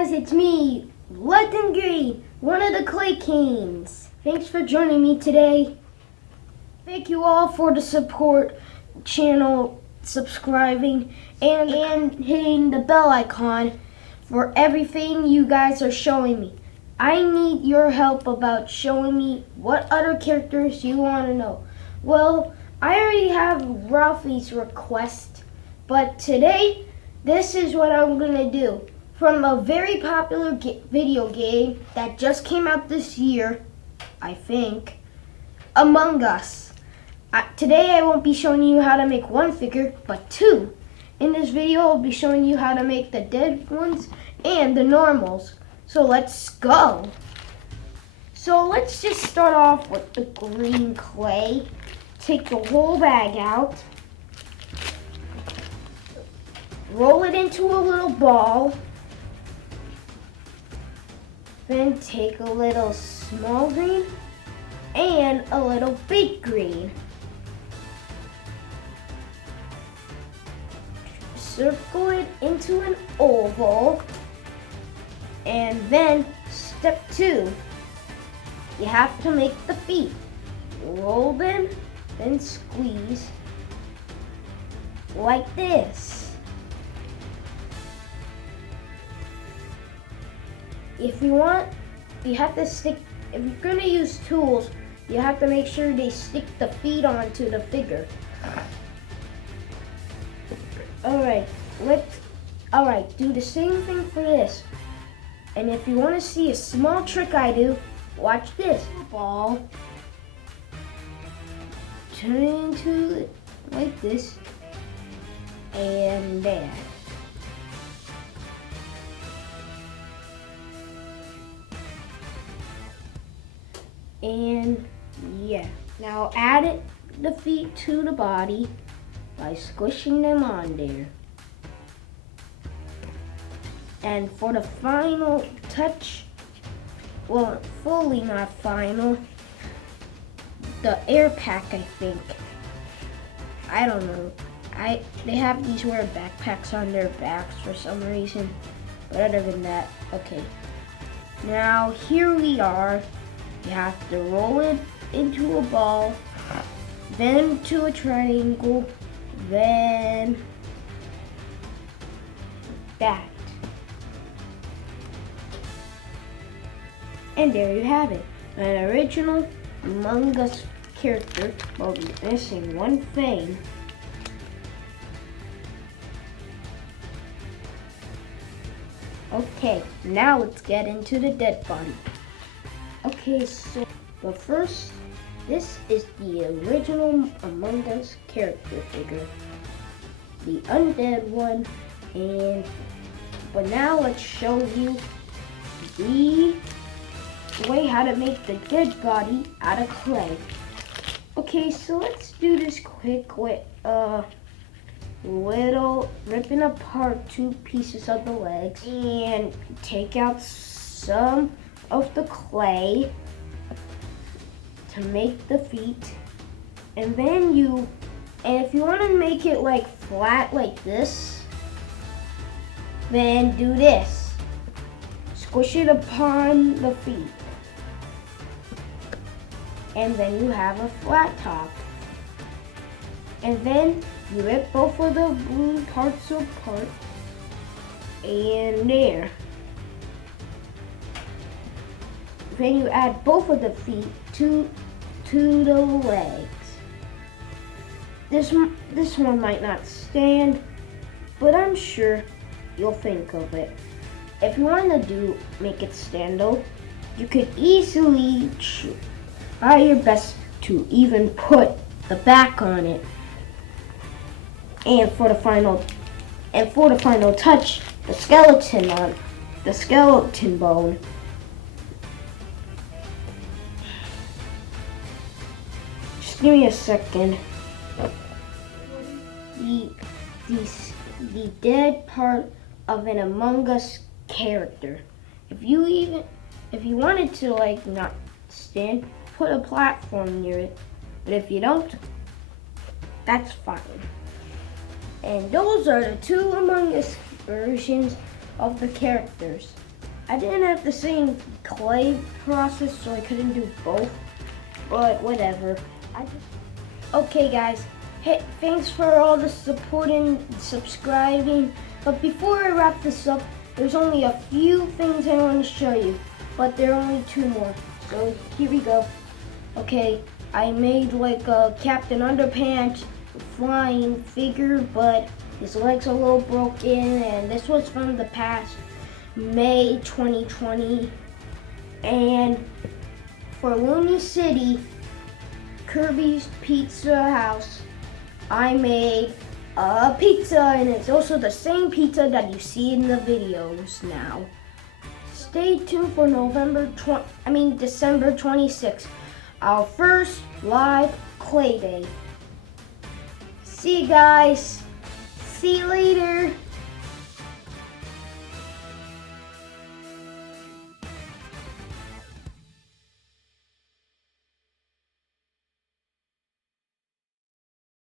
guys, it's me, London Green, one of the Clay Kings. Thanks for joining me today. Thank you all for the support, channel, subscribing, and hitting the bell icon for everything you guys are showing me. I need your help about showing me what other characters you want to know. Well, I already have Ralphie's request, but today, this is what I'm going to do. From a very popular video game that just came out this year, I think, Among Us. Today I won't be showing you how to make one figure, but two. In this video I'll be showing you how to make the dead ones and the normals. So let's go. So let's just start off with the green clay. Take the whole bag out. Roll it into a little ball. Then take a little small green and a little big green. Circle it into an oval. And then step 2. You have to make the feet. Roll them, then squeeze like this. If you want, you have to stick, if you're going to use tools, you have to make sure they stick the feet onto the figure. Alright, do the same thing for this. And if you want to see a small trick I do, watch this. Ball, turn it into like this, and there. And yeah, now add the feet to the body by squishing them on there. And for the final touch, well, fully not final, the air pack, I think. I don't know. They have these weird backpacks on their backs for some reason. But other than that, okay. Now here we are. You have to roll it into a ball, then to a triangle, then that. And there you have it. An original Among Us character will be missing one thing. Okay, now let's get into the dead body. Okay, but first, this is the original Among Us character figure, the undead one, but now let's show you the way how to make the dead body out of clay. Okay, so let's do this quick with little ripping apart 2 pieces of the legs and take out some of the clay to make the feet, and then if you want to make it like flat like this, then do this. Squish it upon the feet, and then you have a flat top. And then you rip both of the blue parts apart, and there. Then you add both of the feet to the legs. This one might not stand, but I'm sure you'll think of it. If you want to make it stand though, you could easily try your best to even put the back on it. And for the final touch, the skeleton bone. Give me a second. The dead part of an Among Us character. If you wanted to like not stand, put a platform near it. But if you don't, that's fine. And those are the 2 Among Us versions of the characters. I didn't have the same clay process, so I couldn't do both, but whatever. Okay guys, hey, thanks for all the support and subscribing, but before I wrap this up, there's only a few things I want to show you, but there are only 2 more, so here we go. Okay, I made like a Captain Underpants flying figure, but his legs are a little broken, and this was from the past, May 2020. And for Looney City, Kirby's Pizza House, I made a pizza, and it's also the same pizza that you see in the videos now. Stay tuned for December 26th, our first live Clay Day. See you guys. See you later.